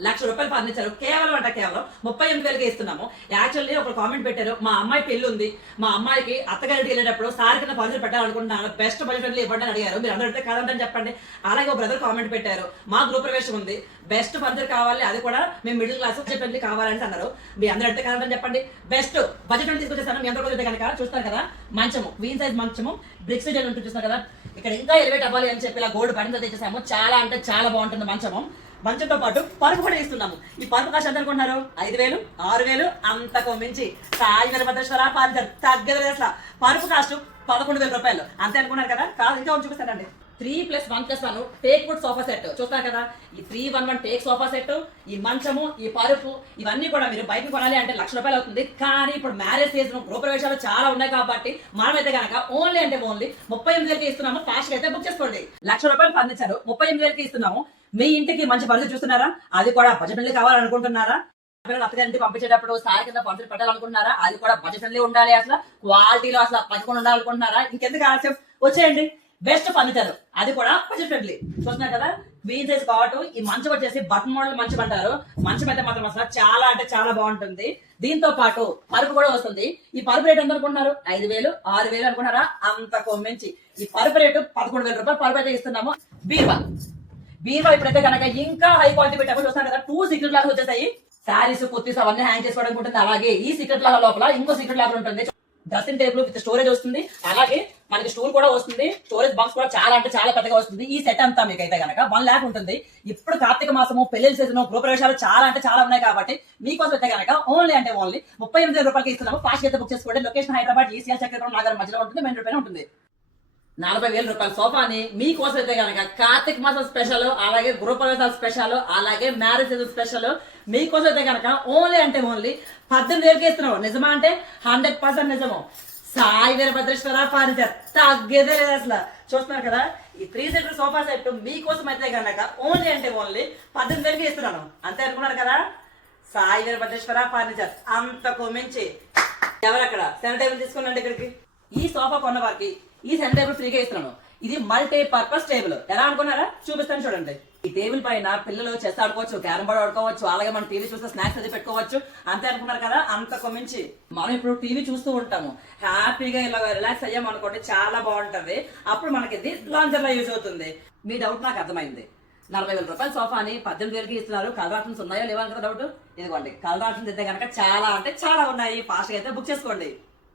లక్ష రూపాయలు ఫర్నిచర్. కేవలం అంట కేవలం ముప్పై ఎనిమిది వేలకి ఇస్తున్నాము. యాక్చువల్లీ ఒక కామెంట్ పెట్టారు మా అమ్మాయి పెళ్ళి ఉంది మా అమ్మాయికి అత్తగారికి వెళ్ళేటప్పుడు సార్ కింద ఫర్నిచర్ పెట్టాలనుకుంటున్నాను. బెస్ట్ బడ్జెట్ ఇవ్వండి అని అడిగారు. మీరు అందరూ అడిగితే కాదంటని చెప్పండి. అలాగే ఒక బ్రదర్ కామెంట్ పెట్టారు మా గృహ ప్రవేశం ఉంది. బెస్ట్ ఫర్నిచర్ కావాలి. అది కూడా మేము మిడిల్ క్లాస్ చెప్పండి కావాలని అన్నారు. మీ అందరూ అడిగితే కాదంటని చెప్పండి. Best budget తీసుకొచ్చేసాను. మీ అందరూ కూడా కనుక చూస్తారు కదా. మంచము క్వీన్ సైజ్ మంచము బ్రిక్స్ డిజైన్ ఉంటుంది చూస్తారు కదా. ఇక్కడ ఇంకా ఎలివేట్ అవ్వాలి అని చెప్పి ఇలా గోల్డ్ పడింది తెచ్చేసాము. చాలా అంటే చాలా బాగుంటుంది మంచము. మంచంతో పాటు పరుపు కూడా ఇస్తున్నాము. ఈ పరుపు కాస్ట్ ఎంత అనుకుంటున్నారు? ఐదు వేలు ఆరు వేలు అంతకు మించి. సాయి వీరభద్రేశ్వర పాలించారు తగ్గదు అసలు. పరుపు కాస్ట్ పదకొండు వేల రూపాయలు. అంతే అనుకున్నారు కదా? కాదు ఇంకా చూపిస్తానండి. Three plus one plus one teak wood sofa set. చూస్తారు కదా? ఈ three one one teak sofa set ఈ మంచము ఈ పరుపు ఇవన్నీ కూడా మీరు బయట కొనాలి అంటే లక్ష రూపాయలు అవుతుంది. కానీ ఇప్పుడు మ్యారేజ్ సీజన్ గృహప్రవేశాలు చాలా ఉన్నాయి కాబట్టి మనమైతే కనుక ఓన్లీ అంటే ఓన్లీ ముప్పై ఎనిమిది వేలకి ఇస్తున్నాము ఫాస్ట్ అయితే బుక్ చేసుకోండి. లక్ష రూపాయలు ఫర్నిచర్ ముప్పై ఎనిమిది వేలకి ఇస్తున్నాము. మీ ఇంటికి మంచి పరిస్థితి చూస్తున్నారా? అది కూడా బడ్జెట్ కావాలనుకుంటున్నారా? పిల్లలు అత్తగారింటి పంపించేటప్పుడు సారి కింద పంపిణీ పెట్టాలనుకుంటున్నారా? అది కూడా బడ్జెట్ ఉండాలి అసలు. క్వాలిటీలో అసలు పదకొండు ఉండాలనుకుంటున్నారా? ఇంకెందుకు ఆలస్యం? వచ్చేయండి. బెస్ట్ ఫర్నిచర్ అది కూడా బడ్జెట్ ఫ్రెండ్లీ చూస్తున్నారు కదా? క్వీన్ సైజ్ కావటం ఈ మంచం వచ్చేసి బటన్ మోడల్ మంచం అంటారు. మంచం అయితే మాత్రం అసలు చాలా అంటే చాలా బాగుంటుంది. దీంతో పాటు పరుపు కూడా వస్తుంది. ఈ పరుపు రేట్ ఎంత అనుకుంటున్నారు? ఐదు వేలు ఆరు వేలు అనుకున్నారా అంత కొమ్మించి ఈ పరుపు రేటు పదకొండు వేల రూపాయలు పరుపు అయితే ఇస్తున్నాము. బీర్వా. బీర్వా ఇప్పుడైతే కనుక ఇంకా హై క్వాలిటీ పెట్టాము చూస్తాను కదా టూ సీక్రెట్ లాగా వచ్చేసాయి. శారీస్ కుర్తీస్ అవన్నీ హ్యాంగ్ చేసుకోవడానికి ఉంటుంది. అలాగే ఈ సీక్రెట్ లాగా లోపల ఇంకో సీక్రెట్ లాగా ఉంటుంది. డ్రెస్సింగ్ టేబుల్ విత్ స్టోరేజ్ వస్తుంది. అలాగే మనకి స్టూల్ కూడా వస్తుంది. స్టోరేజ్ బాక్స్ కూడా చాలా అంటే చాలా పెద్దగా వస్తుంది. ఈ సెట్ అంతా మీకు అయితే కనుక వన్ ల్యాక్ ఉంటుంది. ఇప్పుడు కార్తీక మాసము పెళ్ళి సీజన్ గృహప్రవేశాలు చాలా అంటే చాలా ఉన్నాయి కాబట్టి మీకోసం అయితే కనుక ఓన్లీ అంటే ఓన్లీ ముప్పై ఎనిమిది వేల రూపాయలకి ఇస్తున్నాము. ఫాస్ట్ అయితే బుక్ చేసుకోండి. లొకేషన్ హైదరాబాద్ ఈసీఎల్ చక్రపురం నగరం మధ్యలో ఉంటుంది. మెయిన్ రూపాయలు ఉంటుంది. నలభై వేల రూపాయల సోఫాని మీకోసం అయితే కనుక కార్తీక మాసం స్పెషల్ అలాగే గృహప్రవేశాల స్పెషల్ అలాగే మ్యారేజ్ స్పెషల్ మీకోసం అయితే కనుక ఓన్లీ అంటే ఓన్లీ పద్దెనిమిది వేలకి ఇస్తున్నావు. నిజమా అంటే హండ్రెడ్ పర్సెంట్ నిజము. సాయి వీరభద్రేశ్వర ఫర్నిచర్ తగ్గేదే లేదు అసలు. చూస్తున్నారు కదా? ఈ త్రీ సీటర్ సోఫా సెట్ మీకోసం అయితే కనుక ఓన్లీ అంటే ఓన్లీ పద్దెనిమిది వేలకి ఇస్తున్నాను. అంతే అనుకున్నారు కదా? సాయి వీరభద్రేశ్వర ఫర్నిచర్ అంతకు మించి ఎవరక్కడ? సెవెన్ టేబుల్ తీసుకున్నాండి ఇక్కడికి. ఈ సోఫా కొన్న వారికి ఈ సెవెన్ టేబుల్ ఫ్రీగా ఇస్తున్నాను. ఇది మల్టీ పర్పస్ టేబుల్. ఎలా అనుకున్నారా? చూపిస్తాను చూడండి. ఈ టేబుల్ పైన పిల్లలు చెస్ ఆడుకోవచ్చు క్యారం బోర్డ్ ఆడుకోవచ్చు అలాగే మనం టీవీ చూస్తే స్నాక్స్ అది పెట్టుకోవచ్చు. అంతే అనుకున్నారు కదా? అంతకు మించి. మనం ఇప్పుడు టీవీ చూస్తూ ఉంటాము. హ్యాపీగా ఇలా రిలాక్స్ అయ్యాం అనుకోండి చాలా బాగుంటది. అప్పుడు మనకి ఇది లాంచర్ లా యూజ్ అవుతుంది. మీ డౌట్ నాకు అర్థమైంది. నలభై వేల రూపాయల సోఫాని పద్దెనిమిది వేలకి ఇస్తున్నారు. కలర్ ఆప్షన్స్ ఉన్నాయో? లేవా కదా డౌట్ ఇదిగోండి. కలర్ ఆప్షన్స్ అయితే కనుక చాలా అంటే చాలా ఉన్నాయి. ఫాస్ట్గా అయితే బుక్ చేసుకోండి.